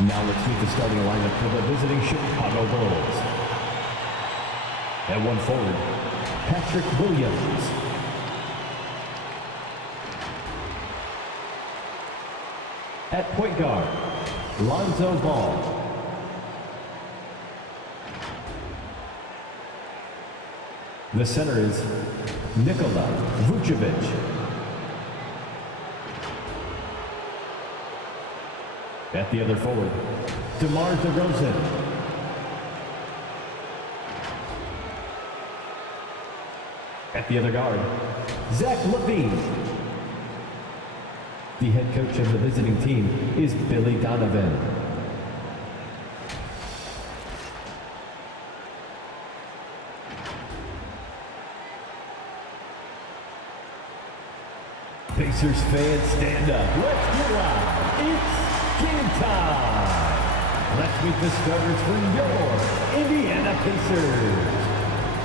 Now let's meet the starting lineup for the visiting Chicago Bulls. At one forward, Patrick Williams. At point guard, Lonzo Ball. The center is Nikola Vucevic. At the other forward, DeMar DeRozan. At the other guard, Zach LaVine. The head coach of the visiting team is Billy Donovan. Pacers fans, stand up. Let's get loud. It's game time. Let's meet the starters for your Indiana Pacers.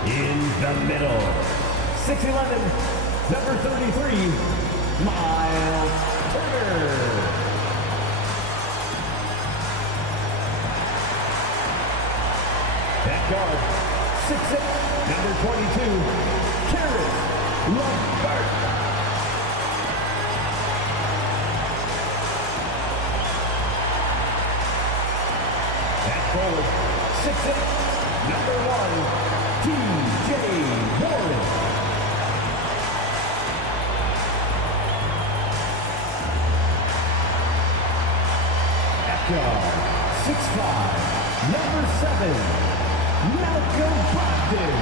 In the middle, 6'11", number 33, Miles Turner. At guard, 6'6", number 22, Karis LeVert. Forward, 6'8", number 1, T.J. Warren. At guard, 6'5", number 7, Malcolm Brogdon.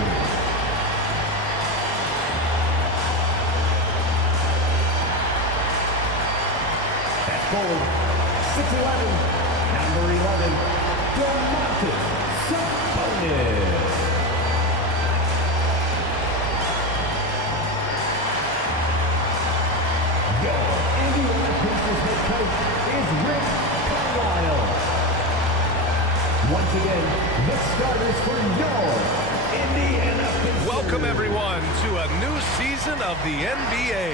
At forward, 6'11", number 11, Domantas Sabonis. Your Indiana Pacers head coach is Rick Carlisle. Once again, the starters for your Indiana Pacers. Welcome everyone to a new season of the NBA.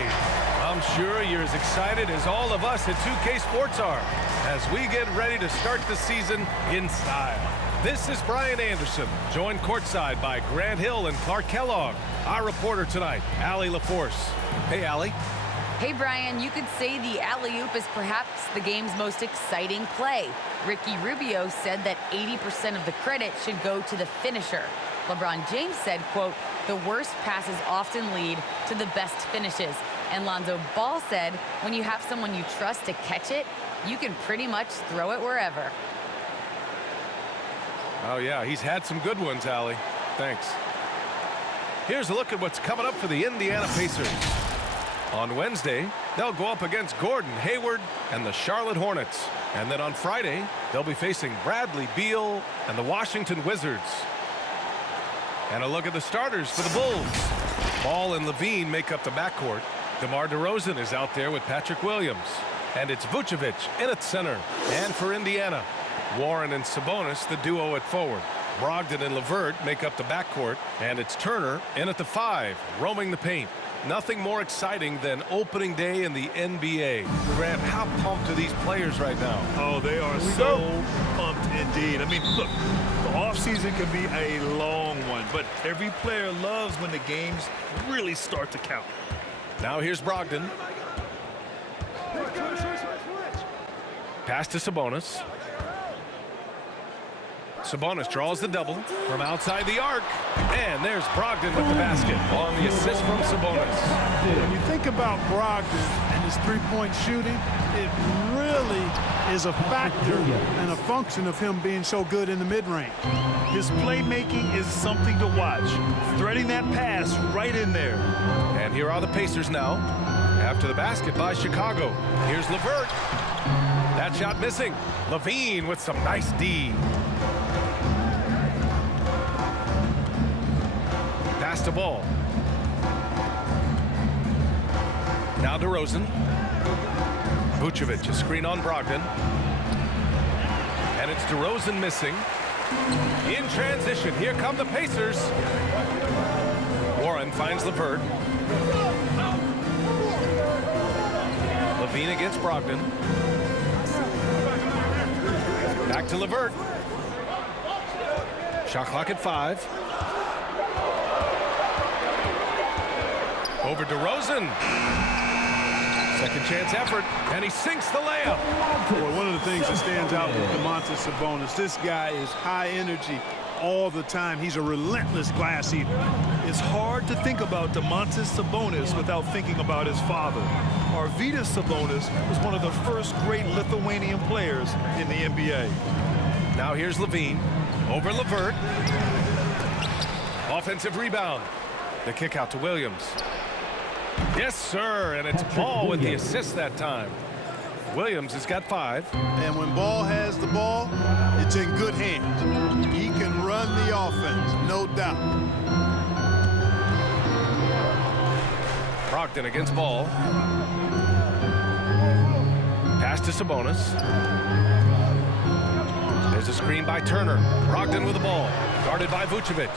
I'm sure you're as excited as all of us at 2K Sports are as we get ready to start the season in style. This is Brian Anderson, joined courtside by Grant Hill and Clark Kellogg. Our reporter tonight, Allie LaForce. Hey, Allie. Hey, Brian. You could say the alley-oop is perhaps the game's most exciting play. Ricky Rubio said that 80% of the credit should go to the finisher. LeBron James said, quote, the worst passes often lead to the best finishes. And Lonzo Ball said, when you have someone you trust to catch it, you can pretty much throw it wherever. Oh, yeah, he's had some good ones, Allie. Thanks. Here's a look at what's coming up for the Indiana Pacers. On Wednesday, they'll go up against Gordon Hayward and the Charlotte Hornets. And then on Friday, they'll be facing Bradley Beal and the Washington Wizards. And a look at the starters for the Bulls. Ball and LaVine make up the backcourt. DeMar DeRozan is out there with Patrick Williams. And it's Vucevic in at center. And for Indiana, Warren and Sabonis, the duo at forward. Brogdon and LeVert make up the backcourt. And it's Turner in at the 5, roaming the paint. Nothing more exciting than opening day in the NBA. Grant, how pumped are these players right now? Oh, they are so pumped indeed. I mean, look, the offseason can be a long one, but every player loves when the games really start to count. Now here's Brogdon. Pass to Sabonis. Sabonis draws the double from outside the arc. And there's Brogdon with the basket on the assist from Sabonis. When you think about Brogdon and his three-point shooting, it really is a factor and a function of him being so good in the mid-range. His playmaking is something to watch. Threading that pass right in there. And here are the Pacers now. After the basket by Chicago. Here's LeVert. That shot missing. LaVine with some nice D. Pass to Ball. Now DeRozan. Vucevic, a screen on Brogdon. And it's DeRozan missing. In transition, here come the Pacers. Warren finds LeVert. LaVine against Brogdon. Back to Levert. Shot clock at 5. Over DeRozan. Second chance effort, and he sinks the layup. Boy, one of the things that stands out with Domantas Sabonis, this guy is high energy all the time. He's a relentless glass eater. It's hard to think about Domantas Sabonis without thinking about his father. Arvydas Sabonis was one of the first great Lithuanian players in the NBA. Now here's Levine over Levert. Offensive rebound. The kick out to Williams. Yes, sir, and it's Ball with the assist that time. Williams has got 5. And when Ball has the ball, it's in good hands. He can run the offense, no doubt. Brogdon against Ball. Pass to Sabonis. There's a screen by Turner. Brogdon with the ball. Guarded by Vucevic.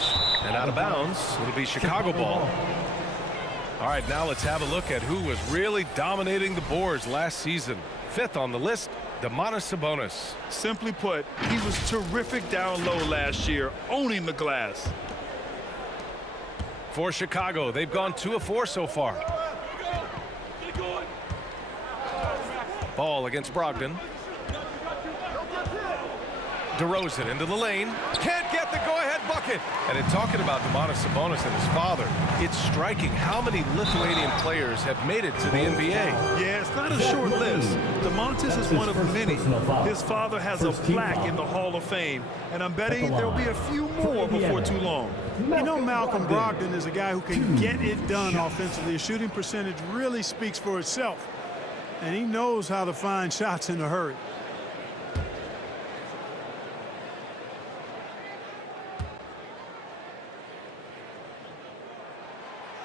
And out of bounds, it'll be Chicago ball. All right, now let's have a look at who was really dominating the boards last season. 5th on the list, Domantas Sabonis. Simply put, he was terrific down low last year, owning the glass. For Chicago, they've gone 2 of 4 so far. Ball against Brogdon. DeRozan into the lane. Can't get the go-ahead bucket. And in talking about Domantas Sabonis and his father, it's striking how many Lithuanian players have made it to the NBA. Yeah, it's not a short list. Domantas is one of many. His father has a plaque in the Hall of Fame, and I'm betting there'll be a few more before too long. You know, Malcolm Brogdon is a guy who can get it done offensively. His shooting percentage really speaks for itself, and he knows how to find shots in a hurry.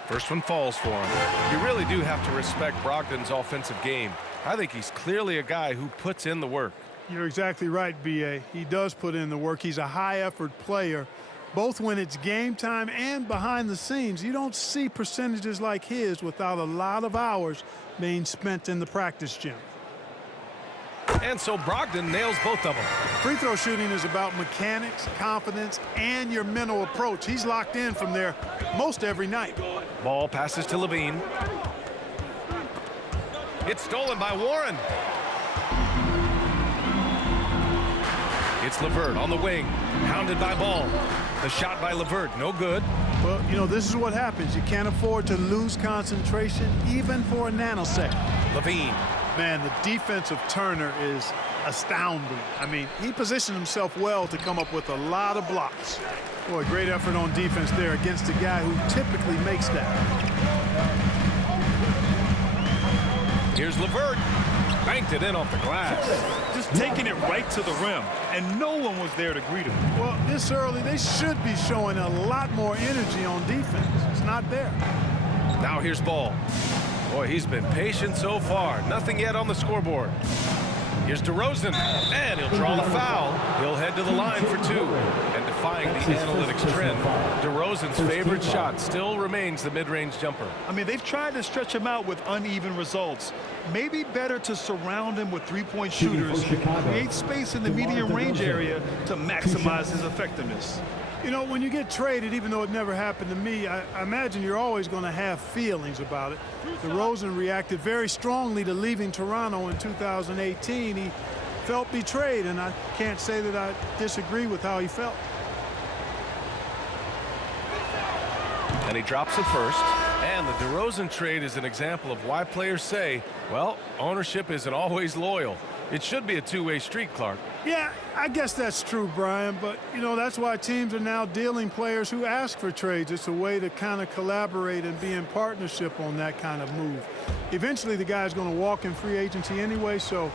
First one falls for him. You really do have to respect Brogdon's offensive game. I think he's clearly a guy who puts in the work. You're exactly right, B.A. He does put in the work. He's a high-effort player, both when it's game time and behind the scenes. You don't see percentages like his without a lot of hours being spent in the practice gym. And so Brogdon nails both of them. Free throw shooting is about mechanics, confidence, and your mental approach. He's locked in from there most every night. Ball passes to Levine. It's stolen by Warren. It's Levert on the wing, hounded by Ball. The shot by Levert, no good. Well, you know, this is what happens. You can't afford to lose concentration even for a nanosecond. Levine. Man, the defense of Turner is astounding. I mean, he positioned himself well to come up with a lot of blocks. Boy, great effort on defense there against a guy who typically makes that. Here's Levert. Banked it in off the glass. Just taking it right to the rim, and no one was there to greet him. Well, this early, they should be showing a lot more energy on defense. It's not there. Now here's Ball. Boy, he's been patient so far. Nothing yet on the scoreboard. Here's DeRozan, and he'll draw the foul. He'll head to the line for 2. And defying the analytics trend, DeRozan's favorite shot still remains the mid-range jumper. I mean, they've tried to stretch him out with uneven results. Maybe better to surround him with three-point shooters, create space in the medium range area to maximize his effectiveness. You know, when you get traded, even though it never happened to me, I imagine you're always going to have feelings about it. DeRozan reacted very strongly to leaving Toronto in 2018. He felt betrayed, and I can't say that I disagree with how he felt. And he drops it first. And the DeRozan trade is an example of why players say, well, ownership isn't always loyal. It should be a two-way street, Clark. Yeah, I guess that's true, Brian, but, you know, that's why teams are now dealing players who ask for trades. It's a way to kind of collaborate and be in partnership on that kind of move. Eventually, the guy's going to walk in free agency anyway, so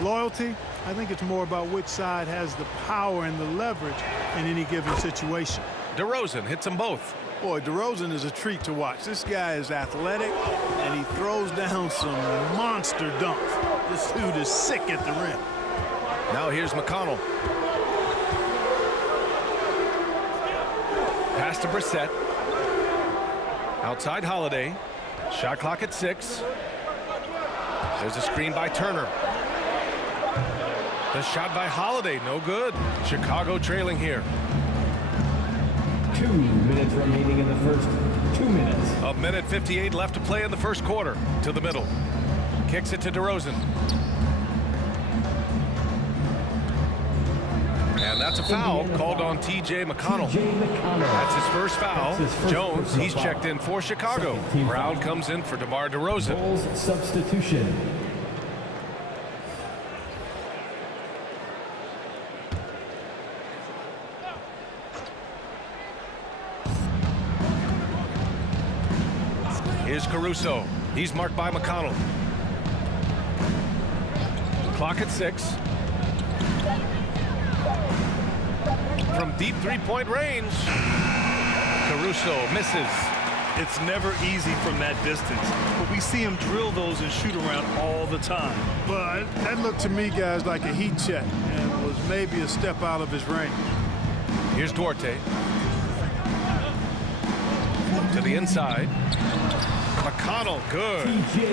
loyalty, I think it's more about which side has the power and the leverage in any given situation. DeRozan hits them both. Boy, DeRozan is a treat to watch. This guy is athletic, and he throws down some monster dunks. This dude is sick at the rim. Now here's McConnell. Pass to Brissett. Outside Holiday. Shot clock at 6. There's a screen by Turner. The The shot by Holiday, no good. Chicago trailing here. 2 minutes remaining in the first. 2 minutes. A minute 58 left to play in the first quarter. To the middle. Kicks it to DeRozan. And that's a foul called on T.J. McConnell. That's his first foul. Jones, he's checked in for Chicago. Brown comes in for DeMar DeRozan. Bulls substitution. Here's Caruso. He's marked by McConnell. Clock at 6. From deep three-point range, Caruso misses. It's never easy from that distance, but we see him drill those and shoot around all the time. But that looked to me, guys, like a heat check and was maybe a step out of his range. Here's Duarte. To the inside. McConnell, good.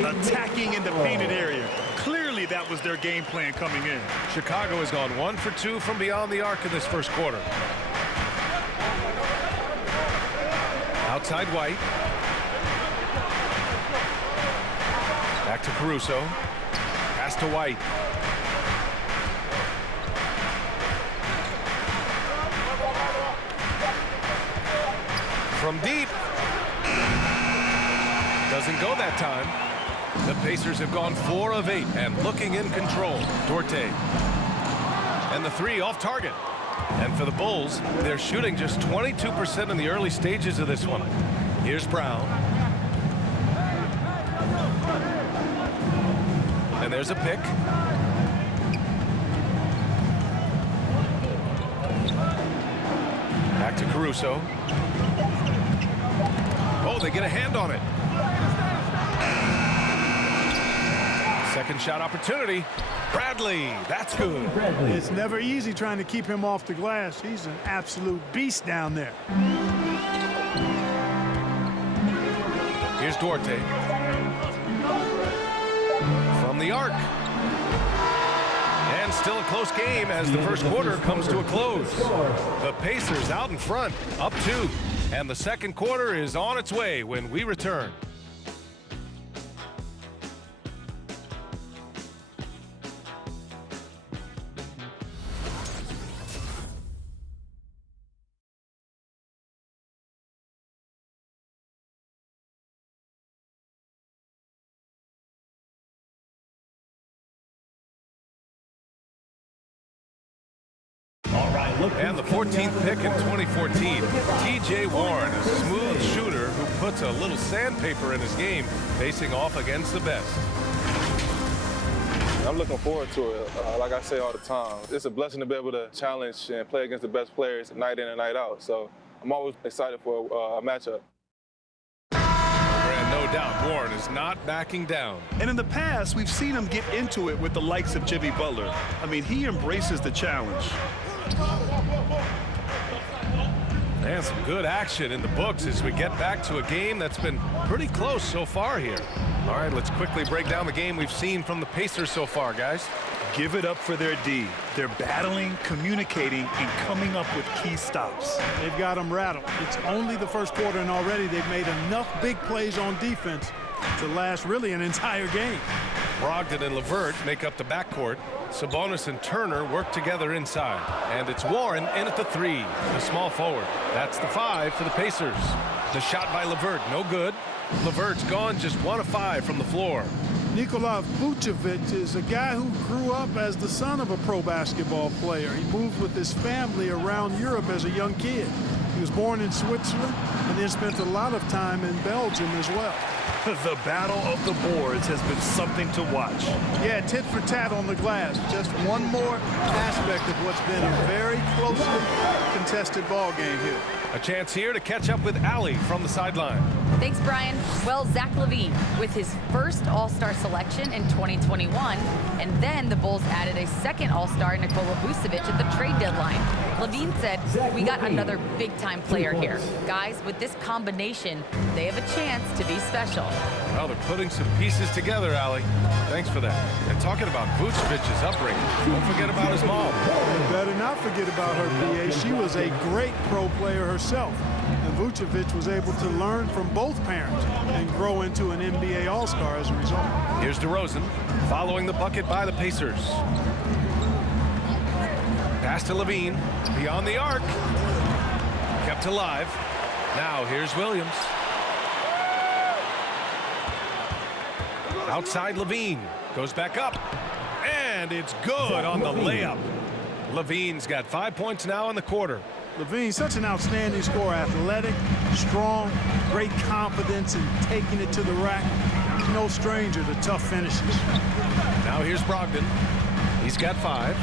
Attacking in the painted area. Clearly that was their game plan coming in. Chicago has gone 1 for 2 from beyond the arc in this first quarter. Outside White. Back to Caruso. Pass to White. From deep. Doesn't go that time. The Pacers have gone 4 of 8 and looking in control. Duarte. And the 3 off target. And for the Bulls, they're shooting just 22% in the early stages of this one. Here's Brown. And there's a pick. Back to Caruso. Oh, they get a hand on it. Second shot opportunity. Bradley, that's good. It's never easy trying to keep him off the glass. He's an absolute beast down there. Here's Duarte. From the arc. And still a close game as the first quarter comes to a close. The Pacers out in front, up 2. And the second quarter is on its way when we return. And the 14th pick in 2014, T.J. Warren, a smooth shooter who puts a little sandpaper in his game, facing off against the best. I'm looking forward to it. Like I say all the time, it's a blessing to be able to challenge and play against the best players night in and night out. So I'm always excited for a matchup. And no doubt, Warren is not backing down. And in the past, we've seen him get into it with the likes of Jimmy Butler. I mean, he embraces the challenge. And some good action in the books as we get back to a game that's been pretty close so far here. All right, let's quickly break down the game we've seen from the Pacers so far, guys. Give it up for their D. They're battling, communicating, and coming up with key stops. They've got them rattled. It's only the first quarter, and already they've made enough big plays on defense to last really an entire game. Brogdon and LeVert make up the backcourt. Sabonis and Turner work together inside. And it's Warren in at the 3, the small forward. That's the 5 for the Pacers. The shot by LeVert, no good. LeVert's gone just 1 of 5 from the floor. Nikola Vucevic is a guy who grew up as the son of a pro basketball player. He moved with his family around Europe as a young kid. He was born in Switzerland and then spent a lot of time in Belgium as well. The battle of the boards has been something to watch. Yeah, tit for tat on the glass. Just one more aspect of what's been a very closely contested ball game here. A chance here to catch up with Allie from the sideline. Thanks, Brian. Well, Zach LaVine with his first All-Star selection in 2021, and then the Bulls added a second All-Star, Nikola Vucevic, at the trade deadline. LaVine said, "We got another big-time player here. Guys, with this combination, they have a chance to be special." Well, they're putting some pieces together, Allie. Thanks for that. And talking about Vucevic's upbringing, don't forget about his mom. You better not forget about her, PA. She was a great pro player herself. And Vucevic was able to learn from both parents and grow into an NBA All-Star as a result. Here's DeRozan following the bucket by the Pacers. Pass to Levine, beyond the arc. Kept alive. Now here's Williams. Outside Levine, goes back up. And it's good on the layup. Levine's got 5 points now in the quarter. Levine, such an outstanding scorer, athletic, strong, great confidence in taking it to the rack. He's no stranger to tough finishes. Now here's Brogdon. He's got 5.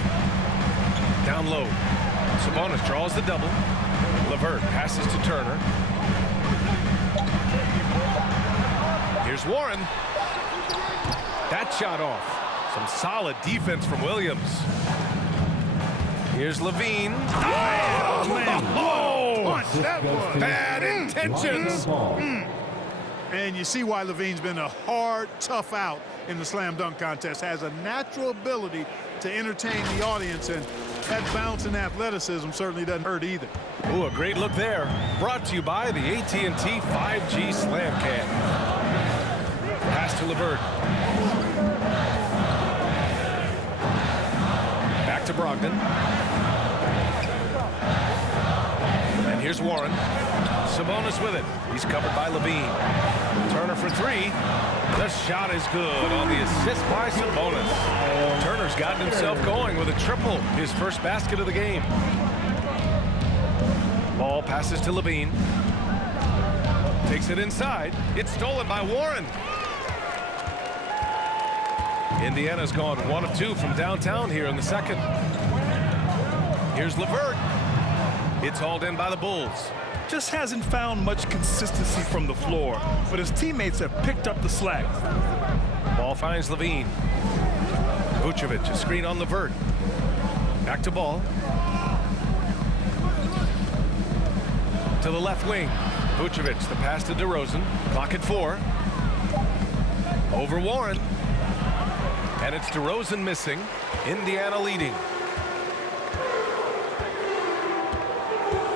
Down low. Sabonis draws the double. LeVert passes to Turner. Here's Warren. That shot off. Some solid defense from Williams. Here's Levine. Oh, man. Oh, that was bad intentions. And you see why Levine's been a hard, tough out in the slam dunk contest. Has a natural ability to entertain the audience, and that bounce and athleticism certainly doesn't hurt either. Ooh, a great look there. Brought to you by the AT&T 5G Slam Cam. Pass to LeVert. Back to Brogdon. And here's Warren. Sabonis with it. He's covered by Levine. Turner for 3. The shot is good on the assist by Sabonis. Turner's gotten himself going with a triple, his first basket of the game. Ball passes to Levine. Takes it inside. It's stolen by Warren. Indiana's gone 1 of 2 from downtown here in the second. Here's LeVert. It's hauled in by the Bulls. Just hasn't found much consistency from the floor, but his teammates have picked up the slack. Ball finds Levine. Vucevic, a screen on LeVert. Back to Ball. To the left wing. Vucevic, the pass to DeRozan. Clock at 4. Over Warren. And it's DeRozan missing. Indiana leading.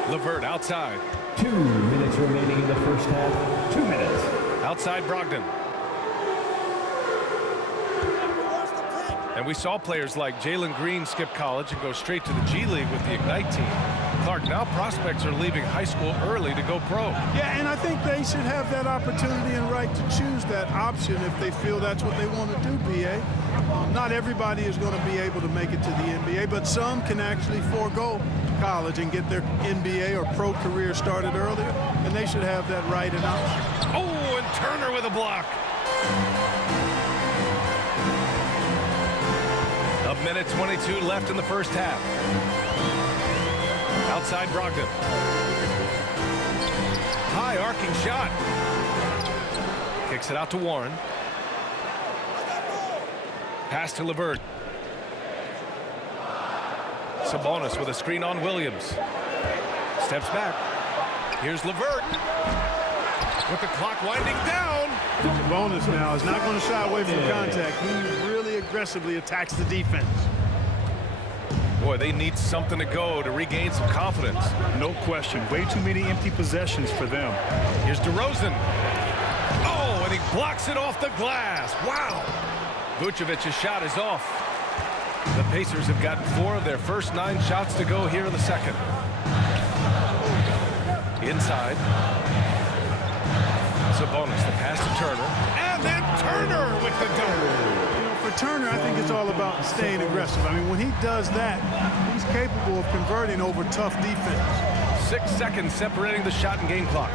LeVert outside. 2 minutes remaining in the first half. 2 minutes. Outside Brogdon. And we saw players like Jalen Green skip college and go straight to the G League with the Ignite team. Clark, now prospects are leaving high school early to go pro. Yeah, and I think they should have that opportunity and right to choose that option if they feel that's what they want to do, BA. Not everybody is going to be able to make it to the NBA, but some can actually forego college and get their NBA or pro career started earlier, and they should have that right and option. Oh, and Turner with a block. A minute 22 left in the first half. Outside Brogdon. High arcing shot. Kicks it out to Warren. Pass to LeVert. Sabonis with a screen on Williams. Steps back. Here's LeVert. With the clock winding down. Sabonis now is not going to shy away from contact. He really aggressively attacks the defense. Boy, they need something to go to regain some confidence. No question. Way too many empty possessions for them. Here's DeRozan. Oh, and he blocks it off the glass. Wow. Vucevic's shot is off. The Pacers have gotten 4 of their first 9 shots to go here in the second. Inside. Sabonis, the pass to Turner. And then Turner with the dunk. For Turner, I think it's all about staying aggressive. I mean, when he does that, he's capable of converting over tough defense. 6 seconds separating the shot and game clocks.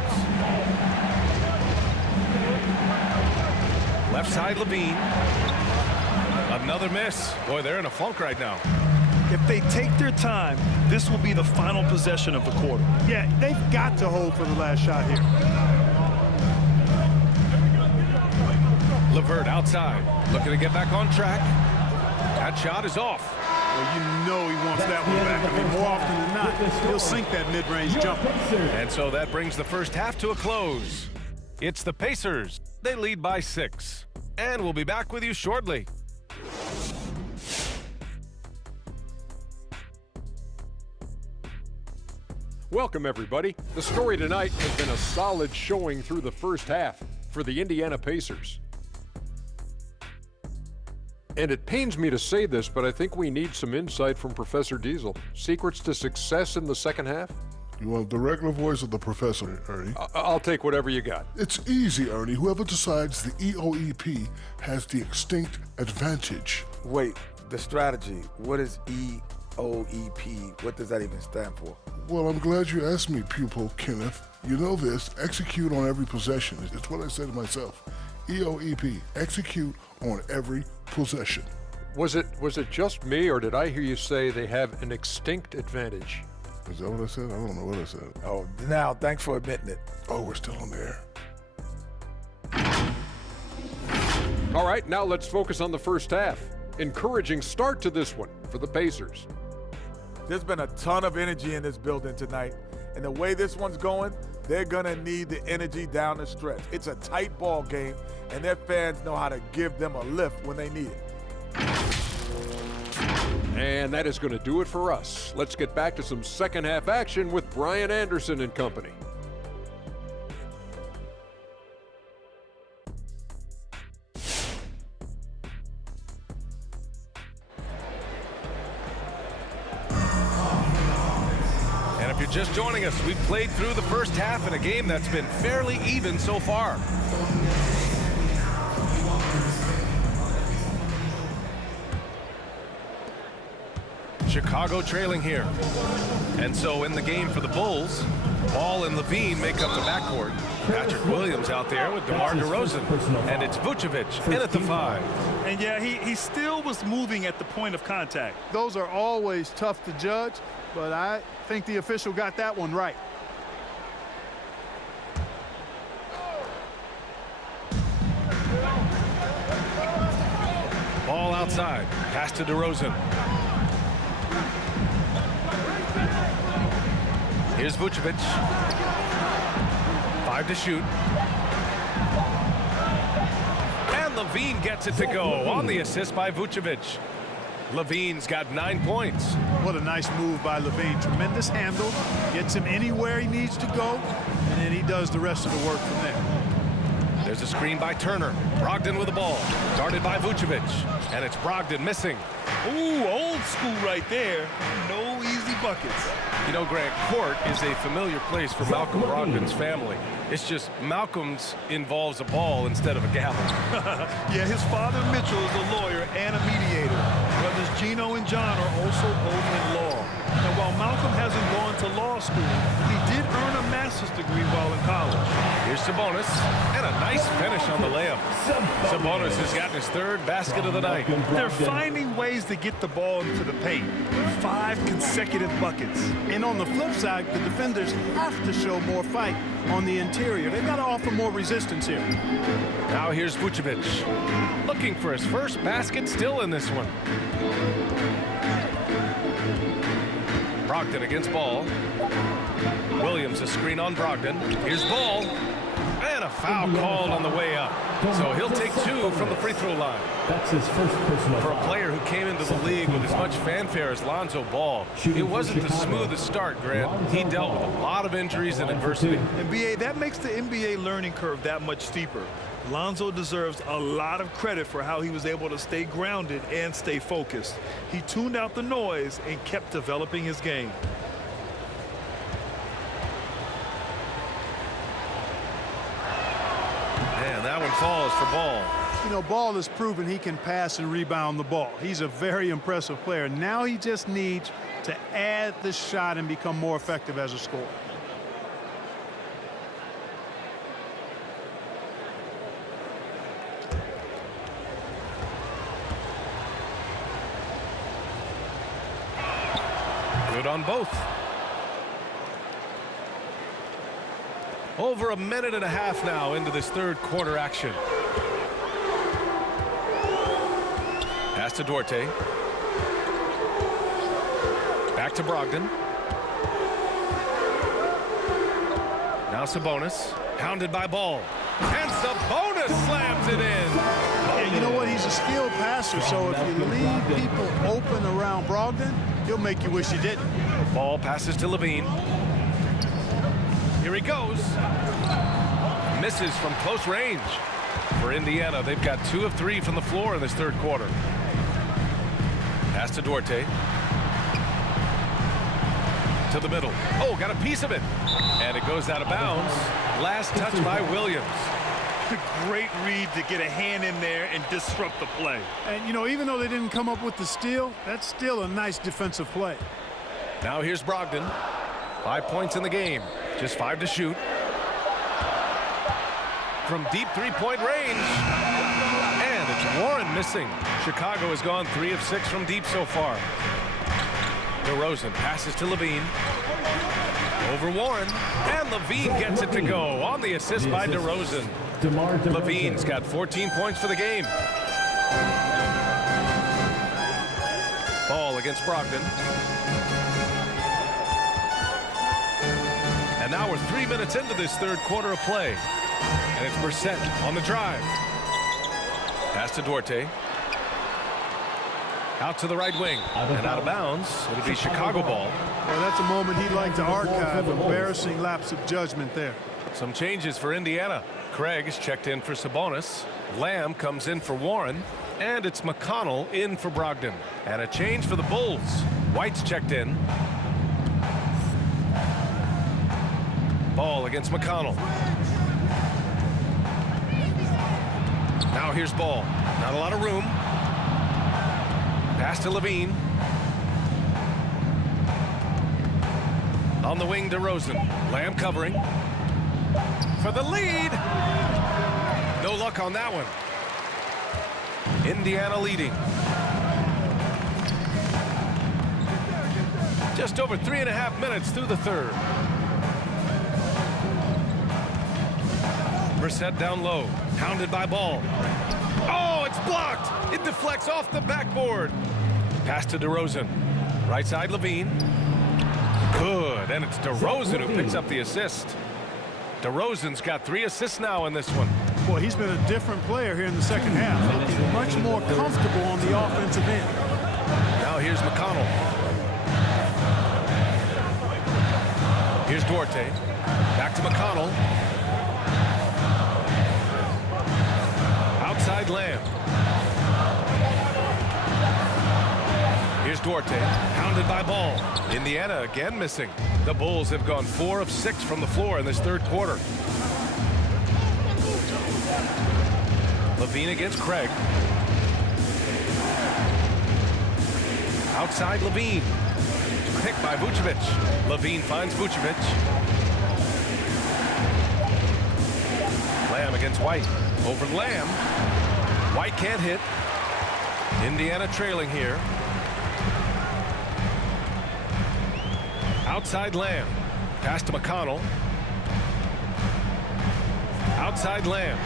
Left side, Levine. Another miss. Boy, they're in a funk right now. If they take their time, this will be the final possession of the quarter. Yeah, they've got to hold for the last shot here. LeVert outside, looking to get back on track. That shot is off. Well, you know he wants that one back. I mean, more often than not, he'll sink that mid-range jumper. And so that brings the first half to a close. It's the Pacers They lead by 6. And we'll be back with you shortly. Welcome, everybody. The story tonight has been a solid showing through the first half for the Indiana Pacers. And it pains me to say this, but I think we need some insight from Professor Diesel. Secrets to success in the second half? You want the regular voice of the professor, Ernie? I'll take whatever you got. It's easy, Ernie. Whoever decides the EOEP has the extinct advantage. Wait, the strategy. What is EOEP? What does that even stand for? Well, I'm glad you asked me, pupil Kenneth. You know this, execute on every possession. It's what I said to myself. EOEP, execute on every possession. Was it just me, or did I hear you say they have an extinct advantage? Is that what I said? I don't know what I said. Oh, now, thanks for admitting it. Oh, we're still on the air. All right, now let's focus on the first half. Encouraging start to this one for the Pacers. There's been a ton of energy in this building tonight, and the way this one's going, they're gonna need the energy down the stretch. It's a tight ball game, and their fans know how to give them a lift when they need it. And that is going to do it for us. Let's get back to some second half action with Brian Anderson and company. And if you're just joining us, we've played through the first half in a game that's been fairly even so far. Chicago trailing here. And so in the game for the Bulls, Ball and Levine make up the backcourt. Patrick Williams out there with DeMar DeRozan. And it's Vucevic in at the 5. And yeah, he still was moving at the point of contact. Those are always tough to judge, but I think the official got that one right. Ball outside. Pass to DeRozan. Here's Vucevic. 5 to shoot. And Levine gets it to go on the assist by Vucevic. Levine's got 9 points. What a nice move by Levine. Tremendous handle. Gets him anywhere he needs to go, and then he does the rest of the work from there. There's a screen by Turner. Brogdon with the ball. Guarded by Vucevic. And it's Brogdon missing. Ooh, old school right there. No easy buckets. You know, Grant, court is a familiar place for Malcolm Brogdon's family. It's just Malcolm's involves a ball instead of a gavel. Yeah, his father Mitchell is a lawyer and a mediator. Brothers Gino and John are also both in law. And while Malcolm hasn't gone to law school, he did earn a master's degree while in college. Here's Sabonis, and a nice finish on the layup. Sabonis has gotten his 3rd basket of the night. They're finding ways to get the ball into the paint. 5 consecutive buckets. And on the flip side, the defenders have to show more fight on the interior. They've got to offer more resistance here. Now here's Vucevic, looking for his first basket still in this one. Brogdon against Ball. Williams a screen on Brogdon. Here's Ball. And a foul called on the way up. So he'll take 2 from the free throw line. That's his first personal For a foul. player who came into the league with as much fanfare as Lonzo Ball, it wasn't the smoothest start, Grant. He dealt with a lot of injuries and adversity. And BA, that makes the NBA learning curve that much steeper. Lonzo deserves a lot of credit for how he was able to stay grounded and stay focused. He tuned out the noise and kept developing his game. And that one falls for Ball. You know, Ball has proven he can pass and rebound the ball. He's a very impressive player. Now he just needs to add the shot and become more effective as a scorer. Good on both. Over a minute and a half now into this 3rd quarter action. Pass to Duarte. Back to Brogdon. Now Sabonis. Hounded by Ball. And Sabonis slams it in. And you know what? He's a skilled passer, so if you leave people open around Brogdon, he'll make you wish you didn't. Ball passes to Levine. Here he goes. Misses from close range. For Indiana, they've got 2 of 3 from the floor in this third quarter. Pass to Duarte. To the middle. Oh, got a piece of it. And it goes out of bounds. Last touch by Williams. Great read to get a hand in there and disrupt the play. And, you know, even though they didn't come up with the steal, that's still a nice defensive play. Now here's Brogdon. 5 points in the game. Just 5 to shoot. From deep three-point range. And it's Warren missing. Chicago has gone 3 of 6 from deep so far. DeRozan passes to Levine. Over Warren. And Levine gets it to go on the assist by DeRozan. Levine's got 14 points for the game. Ball against Brogdon. And now we're 3 minutes into this third quarter of play. And it's Brissett on the drive. Pass to Duarte. Out to the right wing. And out of bounds. It'll be Chicago ball. Well, that's a moment he'd like to archive. Embarrassing lapse of judgment there. Some changes for Indiana. Craig is checked in for Sabonis. Lamb comes in for Warren. And it's McConnell in for Brogdon. And a change for the Bulls. White's checked in. Ball against McConnell. Now here's Ball. Not a lot of room. Pass to Levine. On the wing, DeRozan. Lamb covering. For the lead. No luck on that one. Indiana leading. Just over 3.5 minutes through the third. Brissett down low. Hounded by Ball. Oh, it's blocked. It deflects off the backboard. Pass to DeRozan. Right side, Levine. Good. And it's DeRozan who picks up the assist. DeRozan's got 3 assists now in this one. Boy, he's been a different player here in the second half. Looking much more comfortable on the offensive end. Now here's McConnell. Here's Duarte. Back to McConnell. Outside Lamb. Here's Duarte. Hounded by Ball. Indiana again missing. The Bulls have gone 4 of 6 from the floor in this third quarter. Levine against Craig. Outside Levine. Picked by Vucevic. Levine finds Vucevic. Lamb against White. Over Lamb. White can't hit. Indiana trailing here. Outside Lamb. Pass to McConnell. Outside Lamb.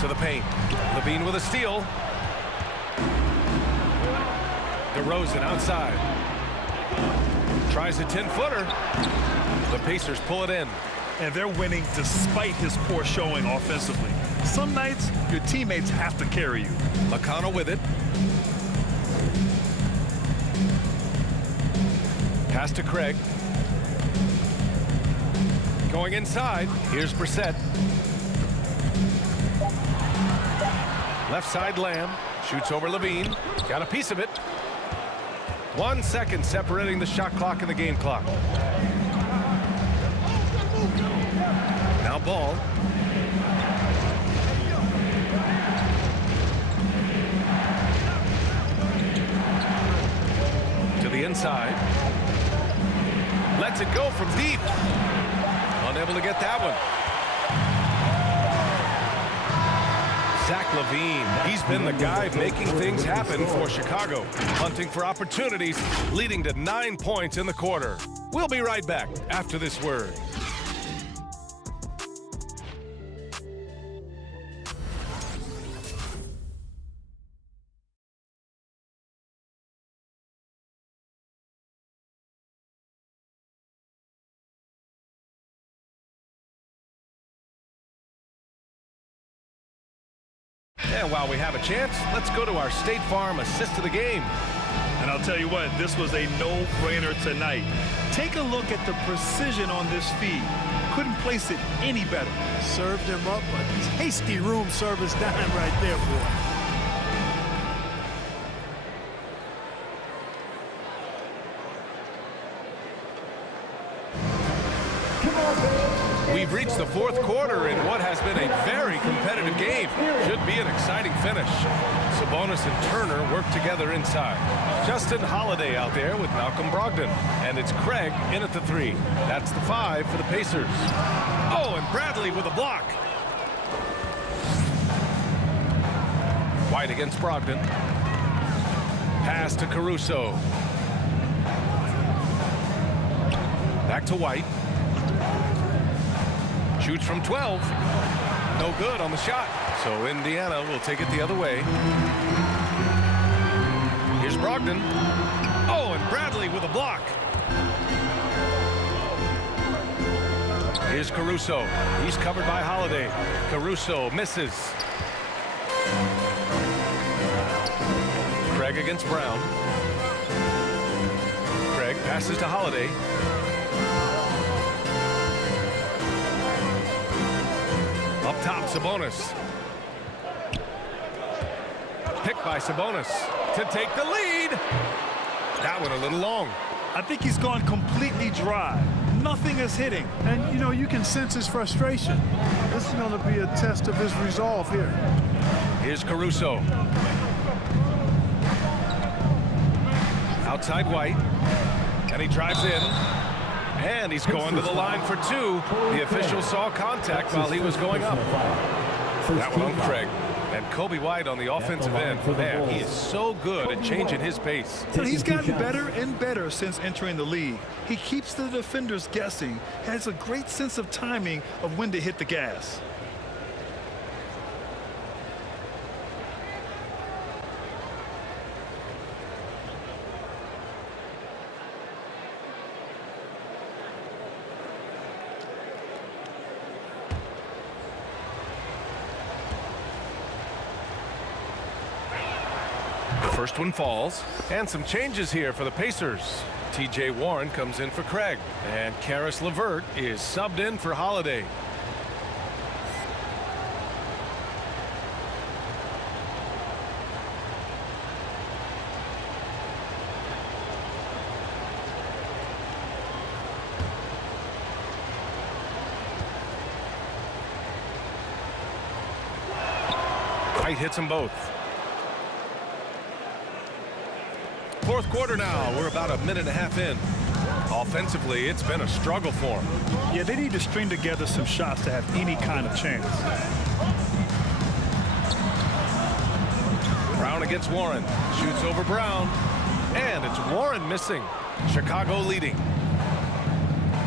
To the paint. Levine with a steal. DeRozan outside. Tries a 10-footer. The Pacers pull it in. And they're winning despite his poor showing offensively. Some nights, your teammates have to carry you. McConnell with it. Pass to Craig. Going inside. Here's Brissett. Left side Lamb. Shoots over Levine. Got a piece of it. 1 second separating the shot clock and the game clock. Now Ball. To the inside. Lets it go from deep. Unable to get that one. Zach LaVine, he's been the guy making things happen for Chicago. Hunting for opportunities, leading to 9 points in the quarter. We'll be right back after this word. And while we have a chance, let's go to our State Farm assist of the game. And I'll tell you what, this was a no-brainer tonight. Take a look at the precision on this feed. Couldn't place it any better. Served him up a tasty room service dime right there, boy. We've reached the fourth quarter in what has been a very competitive game. Should be an exciting finish. Sabonis and Turner work together inside. Justin Holiday out there with Malcolm Brogdon. And it's Craig in at the 3. That's the 5 for the Pacers. Oh, and Bradley with a block. White against Brogdon. Pass to Caruso. Back to White. Shoots from 12. No good on the shot. So Indiana will take it the other way. Here's Brogdon. Oh, and Bradley with a block. Here's Caruso. He's covered by Holiday. Caruso misses. Craig against Brown. Craig passes to Holiday. Up top, Sabonis. Picked by Sabonis to take the lead. That one a little long. I think he's gone completely dry. Nothing is hitting. And, you know, you can sense his frustration. This is going to be a test of his resolve here. Here's Caruso. Outside White. And he drives in. And he's going to the line for 2. The official saw contact while he was going up. That one on Craig. And Kobe White on the offensive end. Man, he is so good at changing his pace. But he's gotten better and better since entering the league. He keeps the defenders guessing, has a great sense of timing of when to hit the gas. First one falls, and some changes here for the Pacers. TJ Warren comes in for Craig, and Karis LeVert is subbed in for Holiday. White hits them both. Fourth quarter now. We're about a minute and a half in. Offensively, it's been a struggle for them. Yeah, they need to string together some shots to have any kind of chance. Brown against Warren. Shoots over Brown. And it's Warren missing. Chicago leading.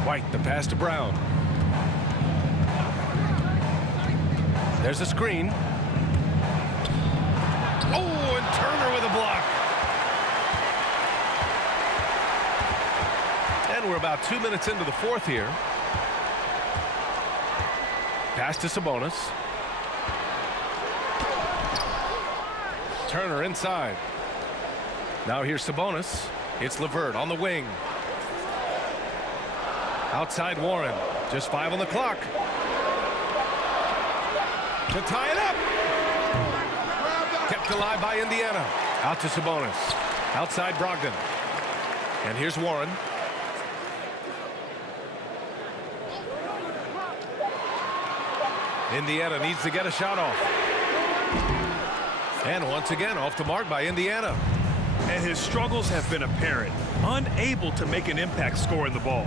White, the pass to Brown. There's a screen. Oh, and Turner with a block. And we're about 2 minutes into the fourth here. Pass to Sabonis. Turner inside. Now here's Sabonis. It's LeVert on the wing. Outside Warren. Just 5 on the clock. To tie it up. Kept alive by Indiana. Out to Sabonis. Outside Brogdon. And here's Warren. Indiana needs to get a shot off. And once again, off the mark by Indiana. And his struggles have been apparent. Unable to make an impact scoring the ball.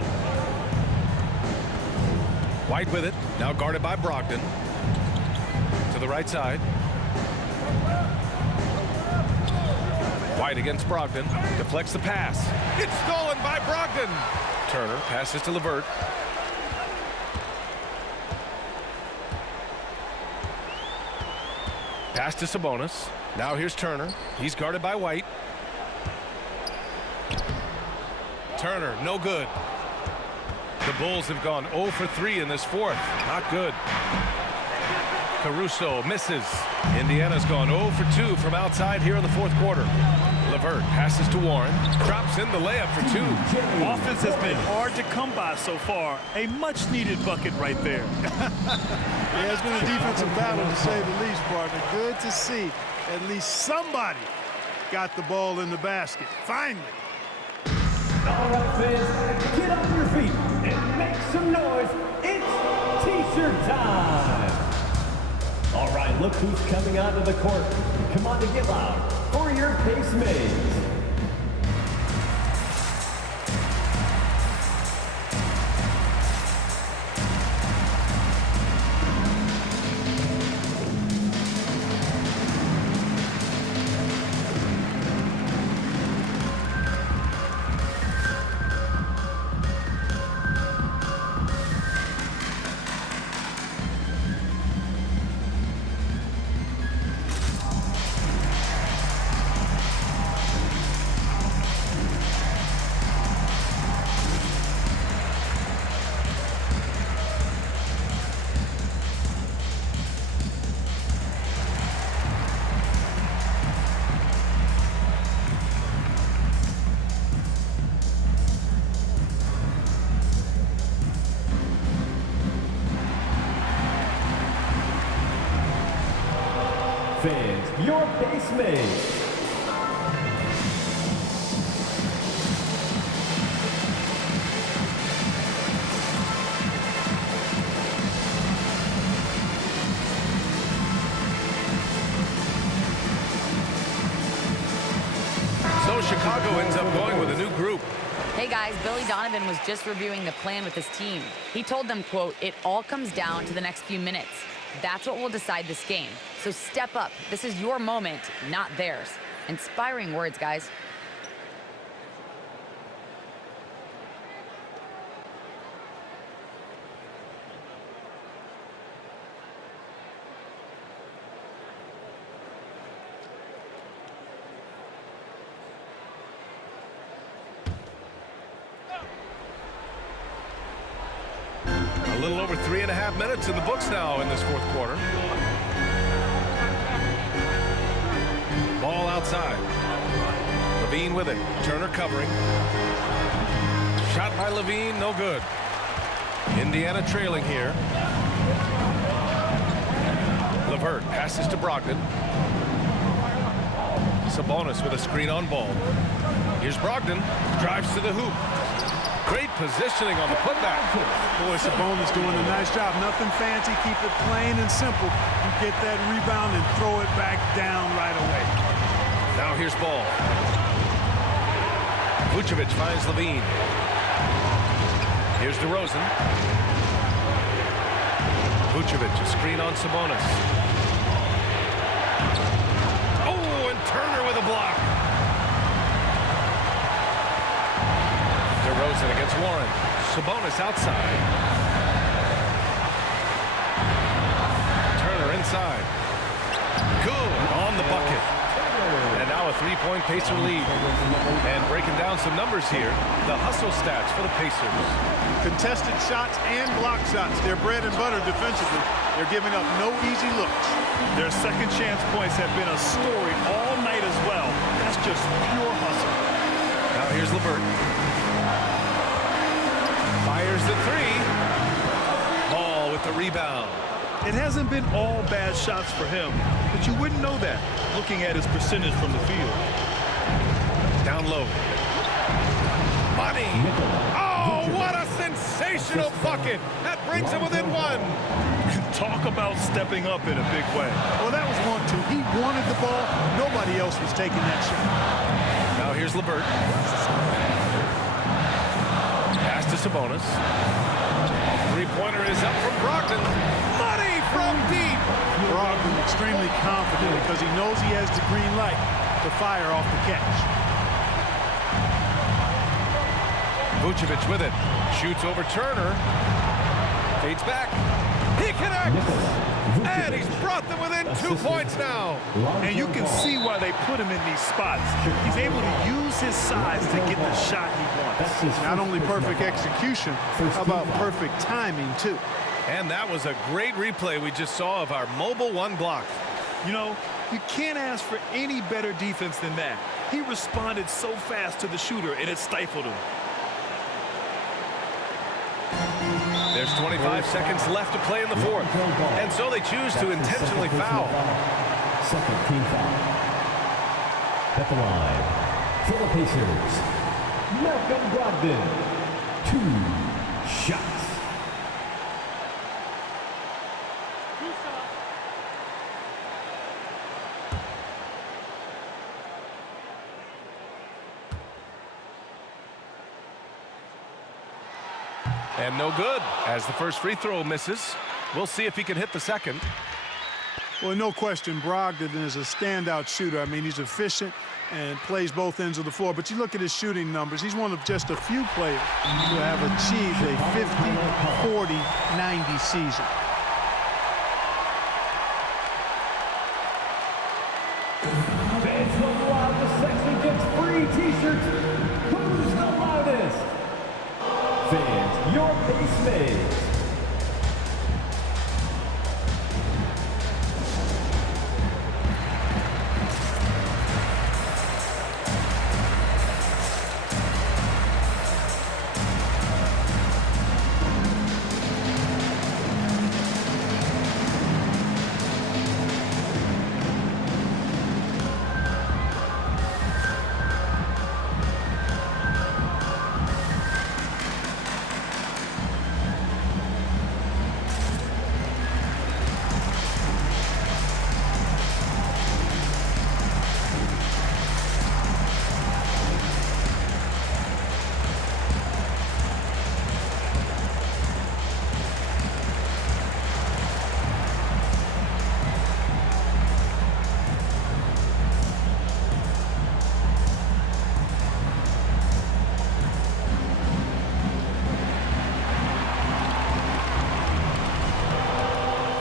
White with it. Now guarded by Brogdon. To the right side. White against Brogdon. Deflects the pass. It's stolen by Brogdon. Turner passes to LeVert. Pass to Sabonis. Now here's Turner. He's guarded by White. Turner, no good. The Bulls have gone 0 for 3 in this fourth. Not good. Caruso misses. Indiana's gone 0 for 2 from outside here in the fourth quarter. LeVert passes to Warren. Drops in the layup for 2. Offense has been hard to come by so far. A much-needed bucket right there. Yeah, it's been a defensive battle, to say the least, partner. Good to see at least somebody got the ball in the basket. Finally. All right, fans, get on your feet and make some noise. It's T-shirt time. All right, look who's coming onto the court. Come on to get loud for your Pace Mates. Fans, your Pace Mates. So Chicago ends up going with a new group. Hey guys, Billy Donovan was just reviewing the plan with his team. He told them, quote, "It all comes down to the next few minutes. That's what will decide this game. So step up. This is your moment, not theirs." Inspiring words, guys. A little over 3.5 minutes in the books now in this fourth quarter. Ball outside. Levine with it. Turner covering. Shot by Levine, no good. Indiana trailing here. LeVert passes to Brogdon. Sabonis with a screen on ball. Here's Brogdon. Drives to the hoop. Great positioning on the putback. Boy, Sabonis doing a nice job. Nothing fancy. Keep it plain and simple. You get that rebound and throw it back down right away. Now here's ball. Vucevic finds Levine. Here's DeRozan. Vucevic, a screen on Sabonis. Oh, and Turner with a block. DeRozan against Warren. Sabonis outside. Turner inside. Good on the bucket. And now a three-point Pacer lead. And breaking down some numbers here, the hustle stats for the Pacers. Contested shots and block shots. They're bread and butter defensively. They're giving up no easy looks. Their second chance points have been a story all night as well. That's just pure hustle. Now here's LeVert. Fires the three. Ball with the rebound. It hasn't been all bad shots for him, but you wouldn't know that looking at his percentage from the field. Down low. Money. Oh, what a sensational bucket. That brings him within one. Talk about stepping up in a big way. Well, that was 1-2. He wanted the ball. Nobody else was taking that shot. Now here's LeVert. Pass to Sabonis. Three-pointer is up from Brogdon. Money from deep. Brogdon extremely confident because he knows he has the green light to fire off the catch. Vucevic with it. Shoots over Turner. Fades back. He connects. And he's brought them within 2 points now. And you can see why they put him in these spots. He's able to use his size to get the shot he wants. Not only perfect execution, how about perfect timing, too? And that was a great replay we just saw of our mobile one block. You know, you can't ask for any better defense than that. He responded so fast to the shooter, and it stifled him. There's 25 seconds left to play in the fourth. And so they choose to intentionally foul. Second team foul. At the line, for the Pacers, Malcolm Brogdon. 2 shots. And no good, as the first free throw misses. We'll see if he can hit the second. Well, no question, Brogdon is a standout shooter. I mean, he's efficient and plays both ends of the floor. But you look at his shooting numbers, he's one of just a few players who have achieved a 50-40-90 season. Fans love the loudest section gets free t-shirts. Who's the loudest? Fans, your pace mates.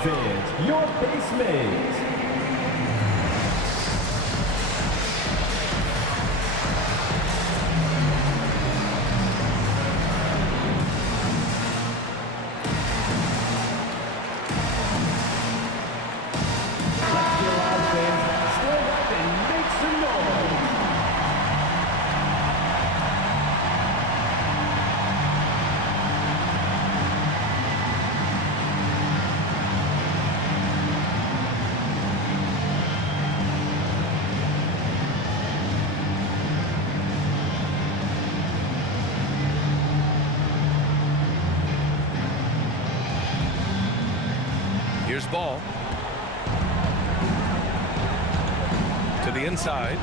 Fans, your base mates. Let's get loud, fans. Stand up and make some noise. Here's ball. To the inside.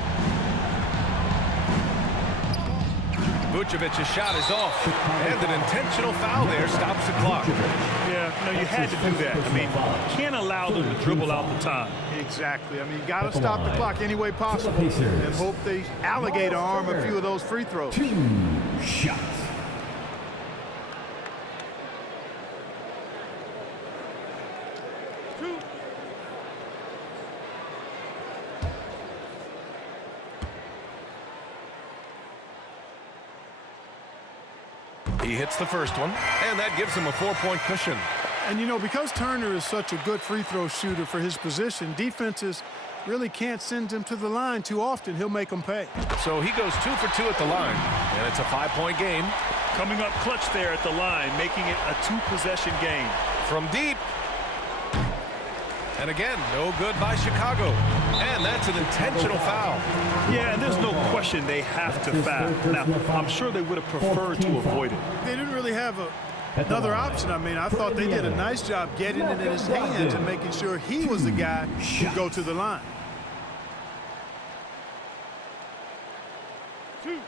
Vucevic's shot is off. And an intentional foul there stops the clock. Yeah, no, you had to do that. I mean, you can't allow them to dribble out the time. Exactly. I mean, you got to stop the clock any way possible and hope they alligator arm a few of those free throws. 2 shots. He hits the first one, and that gives him a 4-point cushion. And, you know, because Turner is such a good free throw shooter for his position, defenses really can't send him to the line too often. He'll make them pay. So he goes 2 for 2 at the line, and it's a 5-point game. Coming up clutch there at the line, making it a 2-possession game. From deep. And again, no good by Chicago. And that's an intentional foul. Yeah, and there's no question they have to foul. Now, I'm sure they would have preferred to avoid it. They didn't really have another option. I mean, I thought they did a nice job getting it in his hands and making sure he was the guy who go to the line. 2.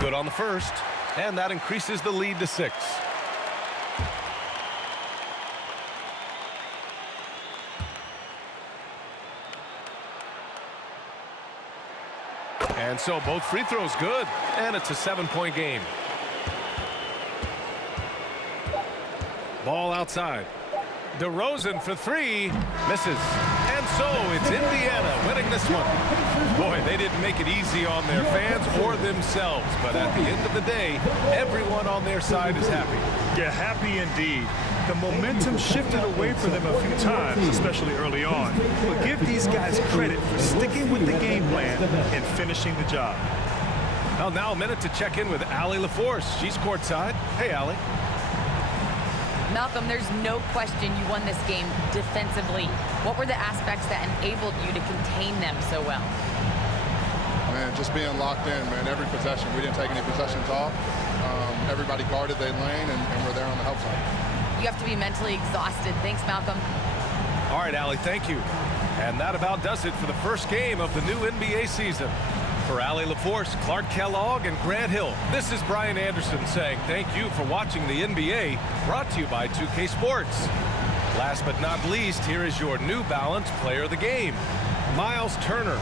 Good on the first, and that increases the lead to 6. And so both free throws good, and it's a 7-point game. Ball outside. DeRozan for 3, misses. And so it's Indiana winning this one. Boy, they didn't make it easy on their fans or themselves, but at the end of the day, everyone on their side is happy. Yeah, happy indeed. The momentum shifted away from them a few times, especially early on. But give these guys credit for sticking with the game plan and finishing the job. Well, now a minute to check in with Allie LaForce. She's courtside. Hey, Allie. Malcolm, there's no question you won this game defensively. What were the aspects that enabled you to contain them so well? Man, just being locked in, man, every possession. We didn't take any possessions off. Everybody guarded their lane, and we're there on the help side. You have to be mentally exhausted. Thanks, Malcolm. All right, Allie, thank you. And that about does it for the first game of the new NBA season. For Allie LaForce, Clark Kellogg, and Grant Hill, this is Brian Anderson saying thank you for watching the NBA, brought to you by 2K Sports. Last but not least, here is your New Balance Player of the Game, Miles Turner.